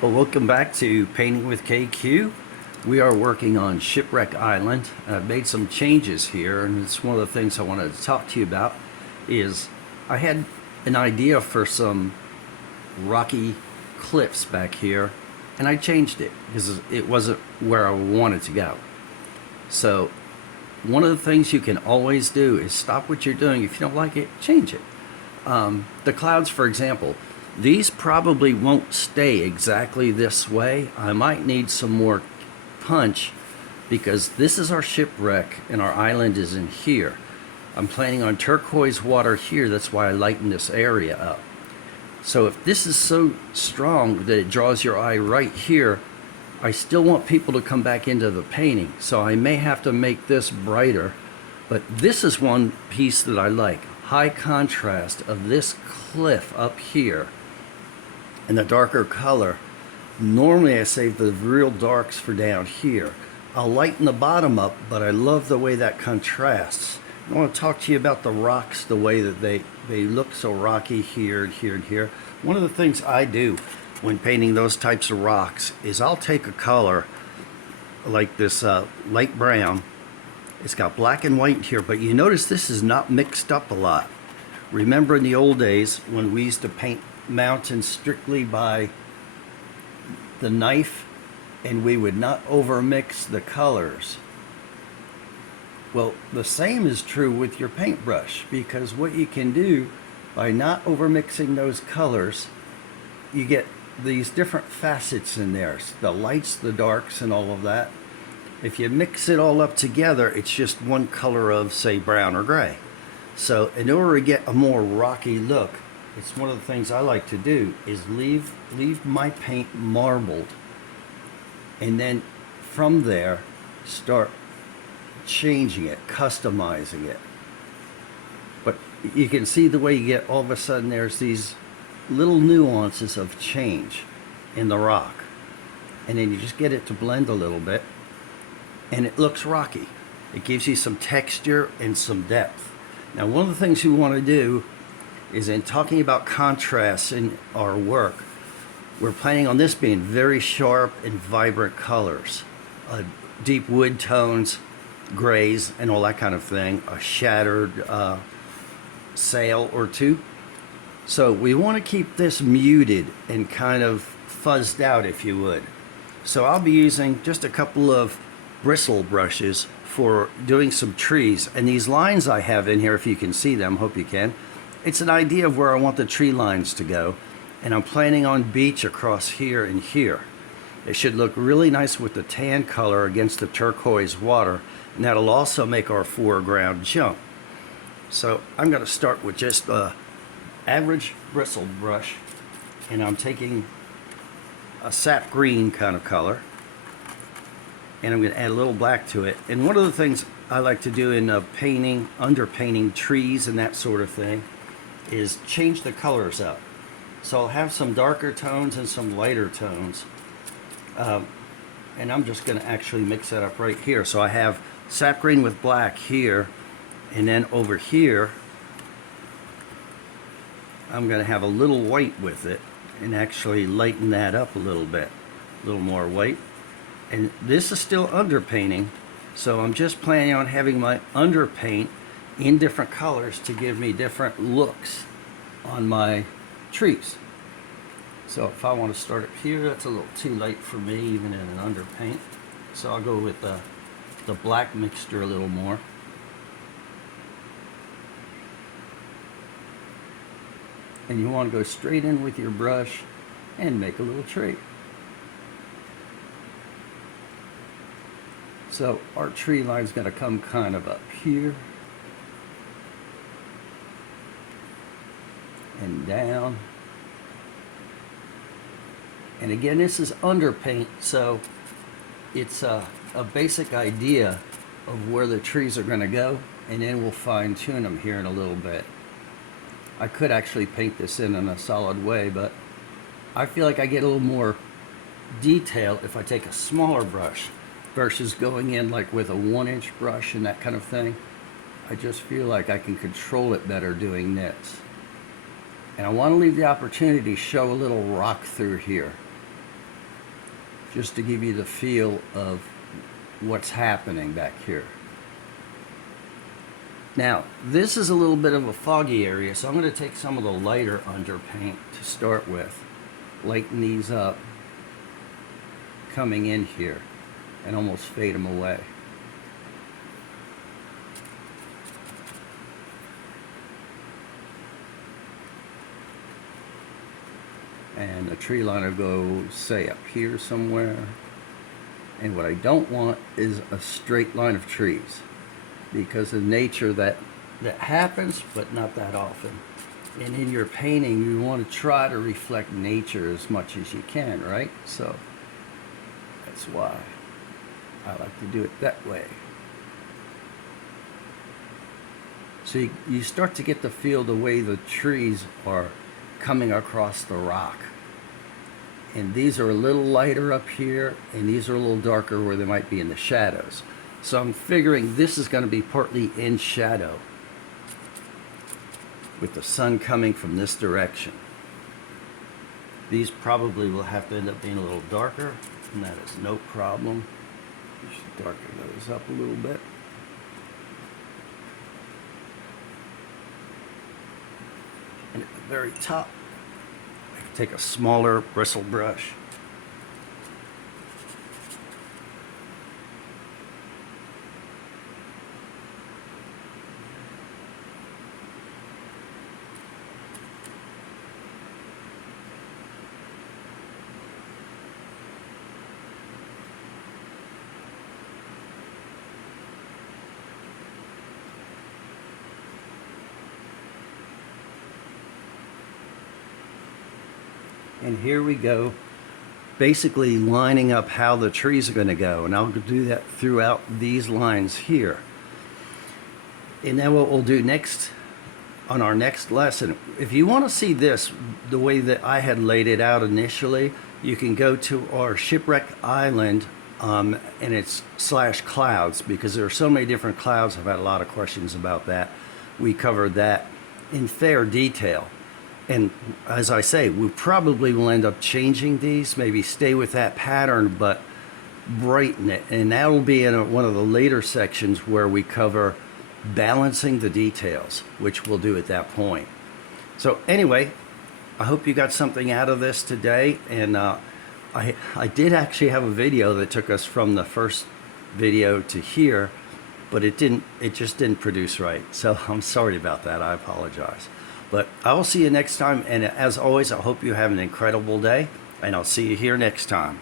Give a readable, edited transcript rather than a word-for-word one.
Well, welcome back to Painting with KQ. We are working on Shipwreck Island. I've made some changes here, and it's one of the things I wanted to talk to you about. Is I had an idea for some rocky cliffs back here, and I changed it because it wasn't where I wanted to go. So one of the things you can always do is stop what you're doing. If you don't like it, change it. The clouds, for example, these probably won't stay exactly this way. I might need some more punch because this is our shipwreck and our island is in here. I'm planning on turquoise water here. That's why I lighten this area up. So if this is so strong that it draws your eye right here, I still want people to come back into the painting. So I may have to make this brighter, but this is one piece that I like. High contrast of this cliff up here and the darker color. Normally I save the real darks for down here. I'll lighten the bottom up, but I love the way that contrasts. I want to talk to you about the rocks, the way that they look so rocky here and here and here. One of the things I do when painting those types of rocks is I'll take a color like this light brown. It's got black and white here, but you notice this is not mixed up a lot. Remember in the old days when we used to paint mountains strictly by the knife and we would not overmix the colors? Well, the same is true with your paintbrush, because what you can do by not overmixing those colors, you get these different facets in there, the lights, the darks, and all of that. If you mix it all up together, it's just one color of, say, brown or gray. So in order to get a more rocky look, it's one of the things I like to do is leave my paint marbled, and then from there start changing it, customizing it. But you can see the way you get all of a sudden there's these little nuances of change in the rock, and then you just get it to blend a little bit and it looks rocky. It gives you some texture and some depth. Now, one of the things we want to do is, in talking about contrasts in our work, we're planning on this being very sharp and vibrant colors, deep wood tones, grays, and all that kind of thing, a shattered sail or two. So we want to keep this muted and kind of fuzzed out, if you would. So I'll be using just a couple of bristle brushes for doing some trees, and these lines I have in here, if you can see them, hope you can, it's an idea of where I want the tree lines to go, and I'm planning on beach across here and here. It should look really nice with the tan color against the turquoise water, and that'll also make our foreground jump. So I'm going to start with just a average bristle brush, and I'm taking a sap green kind of color, and I'm going to add a little black to it. And one of the things I like to do in painting, underpainting trees and that sort of thing, is change the colors up. So I'll have some darker tones and some lighter tones, and I'm just going to actually mix that up right here. So I have sap green with black here, and then over here I'm going to have a little white with it and actually lighten that up a little bit, a little more white. And this is still underpainting, so I'm just planning on having my underpaint in different colors to give me different looks on my trees. So if I want to start up here, that's a little too light for me even in an underpaint. So I'll go with the black mixture a little more. And you want to go straight in with your brush and make a little tree. So our tree line's going to come kind of up here and down. And again, this is underpaint, so it's a basic idea of where the trees are going to go, and then we'll fine tune them here in a little bit. I could actually paint this in a solid way, but I feel like I get a little more detail if I take a smaller brush versus going in like with a 1-inch brush and that kind of thing. I just feel like I can control it better doing this. And I want to leave the opportunity to show a little rock through here. just to give you the feel of what's happening back here. Now, this is a little bit of a foggy area, so I'm going to take some of the lighter underpaint to start with, lighten these up coming in here and almost fade them away. And the tree line will go, say, up here somewhere. And what I don't want is a straight line of trees, because of nature that happens, but not that often. And in your painting, you want to try to reflect nature as much as you can, right? So that's why I like to do it that way. So you start to get the feel the way the trees are coming across the rock. And these are a little lighter up here, and these are a little darker where they might be in the shadows. So I'm figuring this is going to be partly in shadow with the sun coming from this direction. These probably will have to end up being a little darker, and that is no problem. You should darken those up a little bit. And at the very top, I can take a smaller bristle brush. And here we go, basically lining up how the trees are going to go. And I'll do that throughout these lines here. And then what we'll do next, on our next lesson, if you want to see this the way that I had laid it out initially, you can go to our Shipwreck Island, and it's /clouds, because there are so many different clouds. I've had a lot of questions about that. We covered that in fair detail. And as I say, we probably will end up changing these, maybe stay with that pattern, but brighten it. And that'll be in one of the later sections where we cover balancing the details, which we'll do at that point. So anyway, I hope you got something out of this today. And I did actually have a video that took us from the first video to here, but it just didn't produce right. So I'm sorry about that. I apologize. But I will see you next time, and as always, I hope you have an incredible day, and I'll see you here next time.